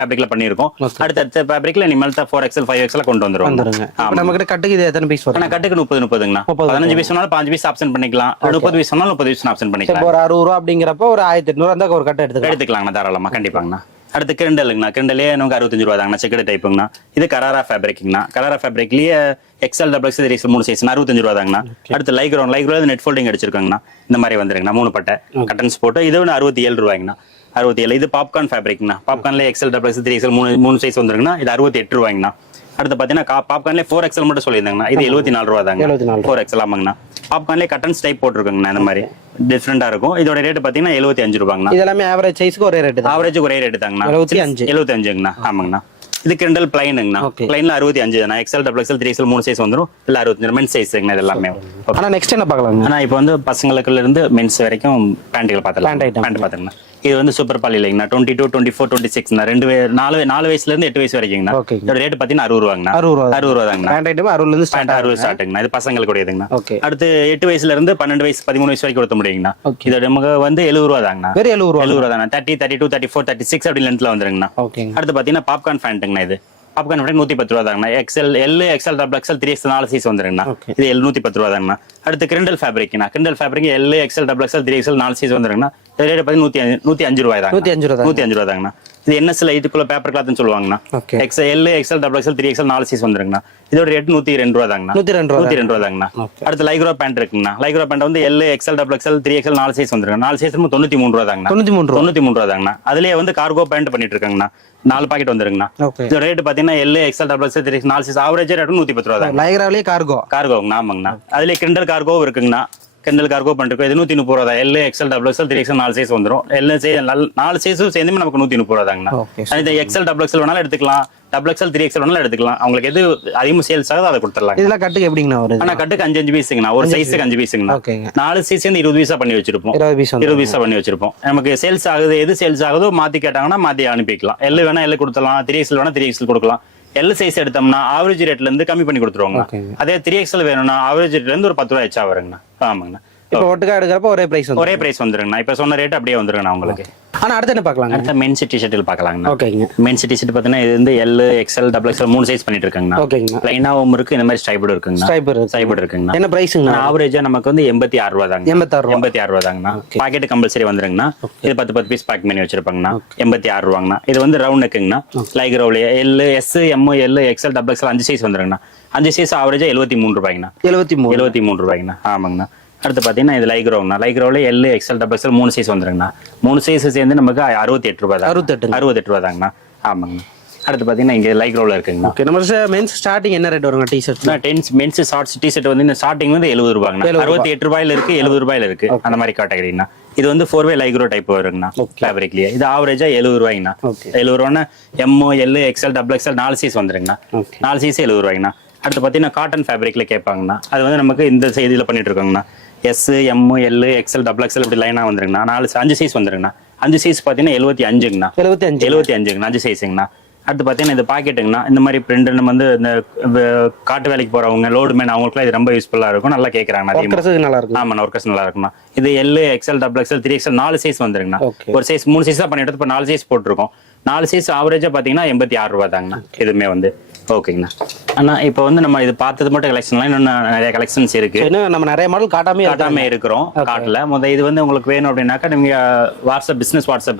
ஃபேப்ரிக்ல பண்ணிருக்கோம். அடுத்த ஃபேப்ரிக்ல இனிமேல் 4XL 5XL கொண்டு வந்துருவோம். நம்ம கிட்ட கட்டுக்கு இது எத்தனை பீஸ் வரும்? கட்டுக்கு 30 15 பீஸ் வேணாலும் 5 பீஸ் ஆப்ஷன் பண்ணிக்கலாம். 30 பீஸ் வேணாலும் 30 பீஸ் ஆப்ஷன் பண்ணிக்கலாம். ஒரு 60 ரூபா அப்படிங்கிறப்ப ஒரு 1800 அந்த ஒரு கட்டை எடுத்துக்கலாங்கண்ணா, தாராளமா கண்டிப்பாங்கண்ணா. அடுத்து கிண்டலுங்கண்ணா, கிண்டலே நமக்கு 65 ரூபா தாங்கண்ணா, செக்கடு டைப்புங்கண்ணா. இது கராரா ஃபேப்ரிக்ங்கண்ணா. கராரா ஃபேப்ரிக்லயே XL XXL 3 சைஸ் 65 ரூபா தாங்கண்ணா. அடுத்து லைக்ரோன் நெட் ஃபோல்டிங் அடிச்சிருக்காங்கண்ணா. இந்த மாதிரி வந்துருங்கண்ணா, 3 பட்டை கட்டன்ஸ் போட்டு. இது 67 ரூபாய்ங்கண்ணா, 67. இது பாப்கார்ன் ஃபேப்ரிக்ண்ணா. பாப்கார்ன்ல XL XXL 3XL 3 சைஸ் வந்துருங்கண்ணா. இது 68 ரூபாய்ங்கண்ணா. அடுத்து பாத்தீங்கன்னா பாப்கார்ன்ல 4XL மட்டும் சொல்லியிருந்தாங்கண்ணா. இது 74 ரூபா தாங்க. 4XL ஆமாங்கண்ணா. பாப்கார்ன்ல கட்டன்ஸ் டைப் போட்டுருக்காங்கண்ணா. இந்த மாதிரி டிஃபரெண்டா இருக்கும். இதோட ரேட் பாத்தீங்கன்னா 75 ரூபாங்கண்ணா. இதெல்லாம் ஆவரேஜ் சைஸ்க்கு ஒரே ரேட் தான். ஆவரேஜ் ஒரே ரேட் தாங்கண்ணா, 75ங்கண்ணா. ஆமாங்கண்ணா. இது கிண்டல் பிளைனுங்கண்ணா. பிளைன்ல 65 தானே. XL XXL 3XL 3 சைஸ் வந்துரும். இல்ல 65 மென்ஸ் சைஸ்ங்கண்ணா. இது எல்லாமே. ஆனா நெக்ஸ்ட் என்ன பார்க்கலாம்? ஆனா இப்போ வந்து பசங்களுக்குள்ள இருந்து மென்ஸ் வரைக்கும் பேண்ட்கள் பார்த்தலாம். பேண்ட் பாத்துங்கண்ணா. இது வந்து சூப்பர் பால் இல்லைங்கண்ணா. 22 24 26 4 வயசுல இருந்து 8 வயசு வரைக்குங்கண்ணா. இதோட ரேட் பாத்தீங்கன்னா 60 ரூபாங்கண்ணா. 60 ரூபா தாங்கண்ணா. பேண்ட் ஐட்டம் 60 ல இருந்து ஸ்டார்ட்ங்கண்ணா. இது பசங்களுக்கு கூடியதுங்கண்ணா. அடுத்து 8 வயசுல இருந்து 12 வயசு 13 வயசு வரைக்கும் கொடுத்த முடியுங்கண்ணா. இதோட நமக்கு வந்து 70 ரூபா தாங்கண்ணா. 70 ரூபா தாங்கண்ணா. 30 32 34 36 அப்படி லென்த்ல வந்துருங்கண்ணா. அடுத்து பாத்தீங்கன்னா பாப்கார்ன் ஃபேண்ட்டுங்கண்ணா. இது பாப்கார்ன் ஃபேண்ட் 110 ரூபா தாங்கண்ணா. XL XXL 3XL 4 சைஸ் வந்துருங்கண்ணா. இது 110 ரூபா தாங்கண்ணா. அடுத்து கிண்டல் ஃபேப்ரிக்னா. கிண்டல் fabric XL XXL 3XL 4 size வந்துருங்கண்ணா. ரேட் பாத்தீங்கன்னா 105 ரூபாய் தான். 105 ரூபா தாங்கண்ணா. இது NSல இதுக்குள்ள பேப்பர் கிளாத்னு சொல்லுவாங்கண்ணா. XL XXL 3XL 4 சைஸ் வந்துருங்கண்ணா. இதோட ரேட் 102 ரூபா தாங்கண்ணா. 102 ரூபா தாங்கண்ணா. அடுத்து லைக்ரோ பேண்ட் இருக்குங்கண்ணா. லைக்ரோ பேண்ட் வந்து XL XXL 3XL 4 சைஸ் வந்துருங்க. 4 சைஸ் 93 ரூபா தாங்கண்ணா. 93 ரூபா தாங்கண்ணா. அதுலயே வந்து கார்கோ பேண்ட் பண்ணிட்டு இருக்காங்கண்ணா. 4 பாக்கெட் வந்துருங்கண்ணா. இதோட ரேட் பாத்தீங்கன்னா XL XXL 3XL 4 size average rate 110 ரூபா தாங்க. லைக்ராவிலே கார்கோங்கண்ணா. ஆமாங்கண்ணா. அதுலயே கிண்டல் கார்கோ இருக்குங்கண்ணா. கிண்டல் கார்கோ பண்ணிருக்கோம். இது 130 ரூபா தான். XL XXL 3XL 4 சைஸ் வந்துரும். 4 சைஸும் சேர்ந்து நமக்கு 130 ரூபா தாங்கண்ணா. இது XL XXL வேணாலும் எடுத்துக்கலாம். XXL 3XL வேணாலும் எடுத்துக்கலாம். அவங்களுக்கு எது அதிகமாக சேல்ஸ் ஆகுது அதை கொடுத்துடலாம். இதெல்லாம் கட்டுக்கு எப்படிங்கண்ணா வருது? ஆனா கட்டுக்கு 5 பீஸுங்கண்ணா. ஒரு சைஸுக்கு 5 பீஸுங்கண்ணா. 4 சைஸ் 20 பீஸா பண்ணி வச்சிருப்போம். 20 பீஸா பண்ணி வச்சிருப்போம். நமக்கு சேல்ஸ் ஆகுது, எது சேல்ஸ் ஆகுதோ மாத்தி கேட்டாங்கன்னா மாத்தி அனுப்பிக்கலாம். L வேணா L கொடுத்துடலாம். 3XL வேணா 3XL கொடுக்கலாம். L சைஸ் எடுத்தோம்னா ஆவரேஜ் ரேட்ல இருந்து கம்மி பண்ணி கொடுத்துருவாங்க. அதே 3XL வேணும்னா ஆவரேஜ் ரேட்ல இருந்து ஒரு 10 ரூபாய் எச்சா வருங்கண்ணா. ஆமாங்கண்ணா. இப்போ ஒட்டுக்கா எடுக்கிறப்ப ஒரே பிரைஸ் வந்துருங்கண்ணா. இப்ப சொன்ன ரேட் அப்படியே வந்துருங்கண்ணா உங்களுக்கு. ஆனா அடுத்து என்ன பார்க்கலாம்? அடுத்த மென்ஸ் டி-ஷர்ட்டில் பார்க்கலாங்கண்ணா. மென்ஸ் டி-ஷர்ட் பார்த்தீங்கன்னா இது வந்து L XL XXL 3 சைஸ் பண்ணிட்டு இருக்காங்கண்ணா. ப்ளைனாவும் இருக்கு, இந்த மாதிரி ஸ்ட்ரைப்டு இருக்குங்கண்ணா. ஸ்ட்ரைப்டு இருக்குங்கண்ணா. என்ன பிரைஸ்ங்க? ஆவரேஜா நமக்கு வந்து 86 ரூபா தாங்க. 86 ரூபா தாங்கண்ணா. Packet compulsory வந்துருங்கண்ணா. இது 10 பீஸ் பேக் பண்ணி வச்சிருப்பாங்கண்ணா. 86 ரூபாங்கண்ணா. இது வந்து ரவுண்ட் நெக்குங்கண்ணா. லைக் ரவுலே L S M L XL XXL 5 size வந்துருங்கண்ணா. 5 சைஸ் ஆவரேஜா 73 ரூபாய்ங்கண்ணா. 73 ரூபாய்ங்கண்ணா. ஆமாங்கண்ணா. அடுத்து பாத்தீங்கன்னா இது லைக்ரோங்கண்ணா. லைக்ரோல L XL XXL 3 சைஸ் வந்துருங்கண்ணா. 3 சைஸ் சேர்ந்து நமக்கு 68 ரூபாய் தான். 68 ரூபா தாங்கண்ணா. ஆமாங்கண்ணா. அடுத்து பாத்தீங்கன்னா இங்க லைக்ரோல இருக்குங்கண்ணா. நம்ம மென்ஸ் ஸ்டார்டிங் என்ன ரேட் வருங்க? டி-ஷர்ட் மென்ஸ் ஷார்ட்ஸ் டி-ஷர்ட் வந்து இந்த ஸ்டார்டிங் வந்து 70 ரூபாங்கண்ணா. 68 ரூபாயில இருக்கு, 70 ரூபாயில இருக்கு. அந்த மாதிரி கேட்டகரிங்கண்ணா. இது வந்து 4-வே லைக்ரோ டைப் வருங்கண்ணா. ஃபேப்ரிக்லயே இது ஆவரேஜா 70 ரூபாய்ங்கண்ணா. 70 ரூபாய்னா M L XL XXL 4 size வந்துருங்கண்ணா. 4 சைஸ் 70 ரூபாய்ங்கண்ணா. அடுத்து பாத்தீங்கன்னா காட்டன் ஃபேப்ரிக்ல கேட்பாங்கண்ணா. அது வந்து நமக்கு இந்த செய்தியில பண்ணிட்டு இருக்காங்கண்ணா. S M L XL XXL இப்படி லைனா வந்துருங்கண்ணா. 5 சைஸ் வந்துருங்கண்ணா. 5 சைஸ் பாத்தீங்கன்னா 75ங்கண்ணா. 75ங்கண்ணா. 5 சைஸுங்கண்ணா. அடுத்து பாத்தீங்கன்னா இந்த பாக்கெட்டுங்கண்ணா. இந்த மாதிரி பிரிண்ட் நம்ம வந்து இந்த காட்டு வேலைக்கு போறவங்க லோடு மேன் அவங்களுக்குலாம் இது ரொம்ப யூஸ்ஃபுல்லா இருக்கும். நல்லா கேட்கறாங்க. ஆமா, ஒர்க்கர்ஸ் நல்லா இருக்குண்ணா. இது L XL XXL 3XL 4 size வந்துருங்கண்ணா. ஒரு சைஸ் 3 சைஸா பண்ணிட்டு இப்போ 4 சைஸ் போட்டிருக்கோம். 4 சைஸ் ஆவரேஜா பாத்தீங்கன்னா 86 ரூபா தாங்கண்ணா. இதுவுமே வந்து ஓகேங்கண்ணா. ஆனா இப்போ வந்து நம்ம இது பார்த்தது மட்டும் கலெக்ஷன்லாம் இன்னும் நிறைய கலெக்ஷன்ஸ் இருக்கு. நம்ம நிறைய மாடல் காட்டாமே இருக்கிறோம். காட்டல இது வந்து உங்களுக்கு வேணும் அப்படின்னாக்கா நீங்க பிசினஸ் வாட்ஸ்அப்